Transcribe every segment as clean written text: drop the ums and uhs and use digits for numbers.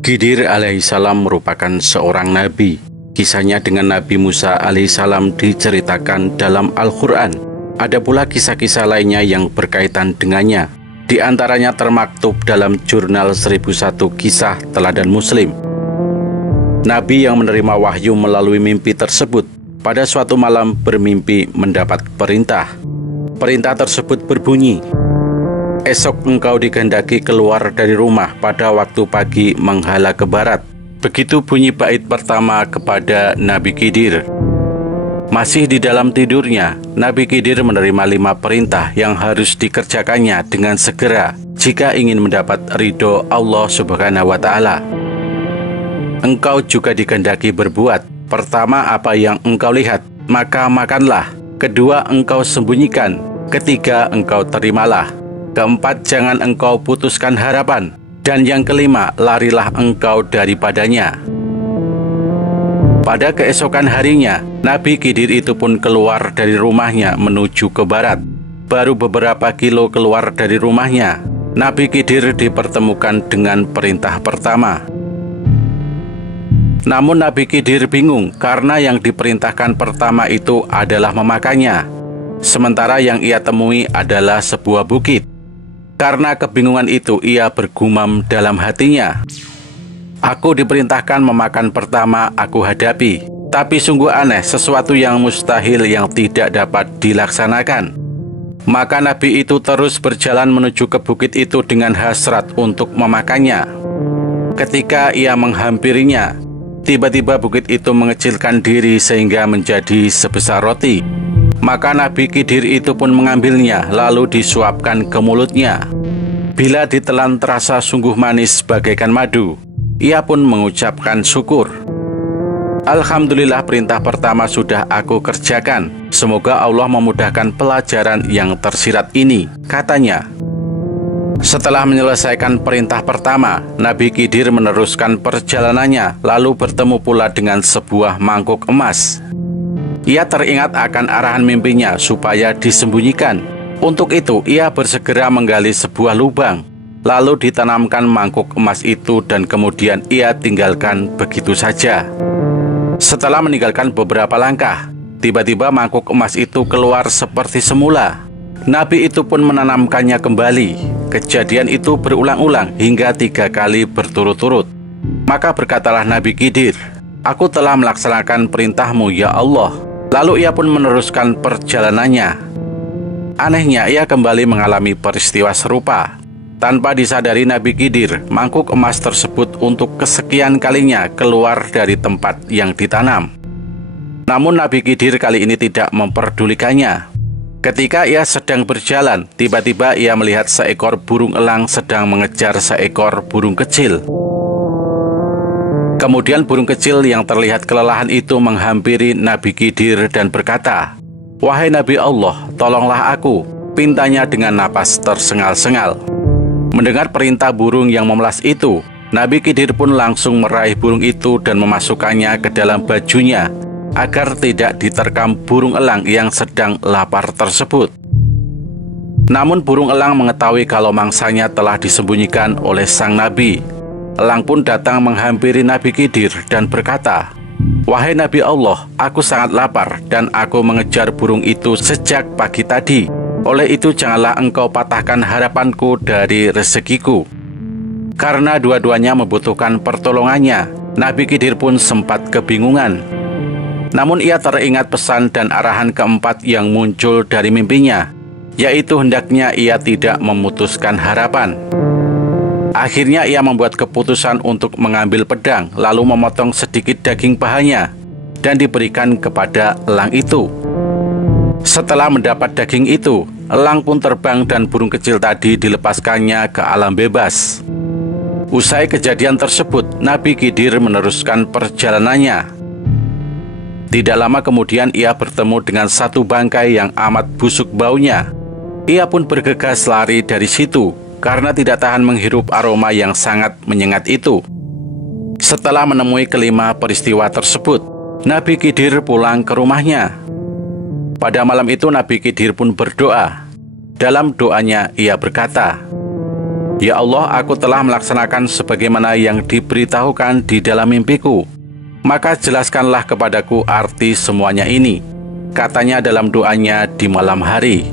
Khidir alaihissalam merupakan seorang nabi. Kisahnya dengan Nabi Musa alaihissalam diceritakan dalam Al-Quran. Ada pula kisah-kisah lainnya yang berkaitan dengannya. Di antaranya termaktub dalam jurnal 1001 Kisah Teladan Muslim. Nabi yang menerima wahyu melalui mimpi tersebut pada suatu malam bermimpi mendapat perintah. Perintah tersebut berbunyi, "Esok engkau dikehendaki keluar dari rumah pada waktu pagi menghala ke barat." Begitu bunyi bait pertama kepada Nabi Khidir. Masih di dalam tidurnya, Nabi Khidir menerima 5 perintah yang harus dikerjakannya dengan segera jika ingin mendapat ridho Allah Subhanahu wa Ta'ala. Engkau juga dikehendaki berbuat. Pertama, apa yang engkau lihat, maka makanlah. Kedua, engkau sembunyikan. Ketiga, engkau terimalah. Keempat, jangan engkau putuskan harapan. Dan yang kelima, larilah engkau daripadanya. Pada keesokan harinya, Nabi Khidir itu pun keluar dari rumahnya menuju ke barat. Baru beberapa kilo keluar dari rumahnya, Nabi Khidir dipertemukan dengan perintah pertama. Namun Nabi Khidir bingung karena yang diperintahkan pertama itu adalah memakannya, sementara yang ia temui adalah sebuah bukit. Karena kebingungan itu, ia bergumam dalam hatinya, "Aku diperintahkan memakan pertama, aku hadapi. Tapi sungguh aneh, sesuatu yang mustahil yang tidak dapat dilaksanakan." Maka Nabi itu terus berjalan menuju ke bukit itu dengan hasrat untuk memakannya. Ketika ia menghampirinya, tiba-tiba bukit itu mengecilkan diri sehingga menjadi sebesar roti. Maka Nabi Khidir itu pun mengambilnya, lalu disuapkan ke mulutnya. Bila ditelan terasa sungguh manis bagaikan madu. Ia pun mengucapkan syukur. "Alhamdulillah, perintah pertama sudah aku kerjakan. Semoga Allah memudahkan pelajaran yang tersirat ini," katanya. Setelah menyelesaikan perintah pertama, Nabi Khidir meneruskan perjalanannya, lalu bertemu pula dengan sebuah mangkuk emas. Ia teringat akan arahan mimpinya supaya disembunyikan. Untuk itu, ia bersegera menggali sebuah lubang, lalu ditanamkan mangkuk emas itu dan kemudian ia tinggalkan begitu saja. Setelah meninggalkan beberapa langkah, tiba-tiba mangkuk emas itu keluar seperti semula. Nabi itu pun menanamkannya kembali. Kejadian itu berulang-ulang hingga 3 kali berturut-turut. Maka berkatalah Nabi Khidir, "Aku telah melaksanakan perintahmu ya Allah." Lalu ia pun meneruskan perjalanannya. Anehnya, ia kembali mengalami peristiwa serupa. Tanpa disadari Nabi Khidir, mangkuk emas tersebut untuk kesekian kalinya keluar dari tempat yang ditanam. Namun Nabi Khidir kali ini tidak memperdulikannya. Ketika ia sedang berjalan, tiba-tiba ia melihat seekor burung elang sedang mengejar seekor burung kecil. Kemudian burung kecil yang terlihat kelelahan itu menghampiri Nabi Khidir dan berkata, "Wahai Nabi Allah, tolonglah aku," pintanya dengan napas tersengal-sengal. Mendengar perintah burung yang memelas itu, Nabi Khidir pun langsung meraih burung itu dan memasukkannya ke dalam bajunya agar tidak diterkam burung elang yang sedang lapar tersebut. Namun burung elang mengetahui kalau mangsanya telah disembunyikan oleh sang Nabi. Elang pun datang menghampiri Nabi Khidir dan berkata, "Wahai Nabi Allah, aku sangat lapar dan aku mengejar burung itu sejak pagi tadi. Oleh itu janganlah engkau patahkan harapanku dari rezekiku." Karena dua-duanya membutuhkan pertolongannya, Nabi Khidir pun sempat kebingungan. Namun ia teringat pesan dan arahan keempat yang muncul dari mimpinya, yaitu hendaknya ia tidak memutuskan harapan. Akhirnya ia membuat keputusan untuk mengambil pedang, lalu memotong sedikit daging pahanya dan diberikan kepada elang itu. Setelah mendapat daging itu, elang pun terbang dan burung kecil tadi dilepaskannya ke alam bebas. Usai kejadian tersebut, Nabi Khidir meneruskan perjalanannya. Tidak lama kemudian ia bertemu dengan satu bangkai yang amat busuk baunya. Ia pun bergegas lari dari situ karena tidak tahan menghirup aroma yang sangat menyengat itu. Setelah menemui kelima peristiwa tersebut, Nabi Khidir pulang ke rumahnya. Pada malam itu Nabi Khidir pun berdoa. Dalam doanya ia berkata, Ya Allah, aku telah melaksanakan sebagaimana yang diberitahukan di dalam mimpiku. Maka jelaskanlah kepadaku arti semuanya ini, katanya dalam doanya di malam hari.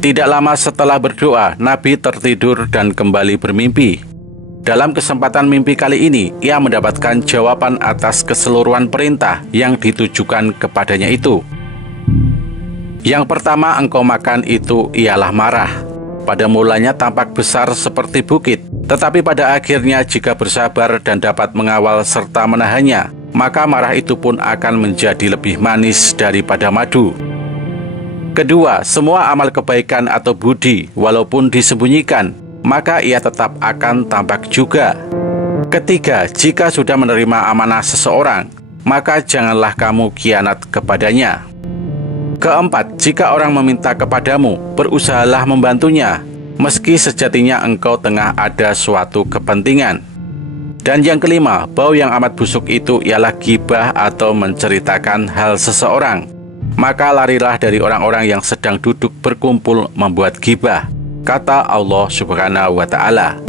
Tidak lama setelah berdoa, Nabi tertidur dan kembali bermimpi. Dalam kesempatan mimpi kali ini, ia mendapatkan jawaban atas keseluruhan perintah yang ditujukan kepadanya itu. Yang pertama, engkau makan itu ialah marah. Pada mulanya tampak besar seperti bukit, tetapi pada akhirnya jika bersabar dan dapat mengawal serta menahannya, maka marah itu pun akan menjadi lebih manis daripada madu. Kedua, semua amal kebaikan atau budi, walaupun disembunyikan, maka ia tetap akan tampak juga. Ketiga, jika sudah menerima amanah seseorang, maka janganlah kamu khianat kepadanya. Keempat, jika orang meminta kepadamu, berusahalah membantunya, meski sejatinya engkau tengah ada suatu kepentingan. Dan yang kelima, bau yang amat busuk itu ialah ghibah atau menceritakan hal seseorang. Maka larilah dari orang-orang yang sedang duduk berkumpul membuat ghibah, kata Allah Subhanahu wa Ta'ala.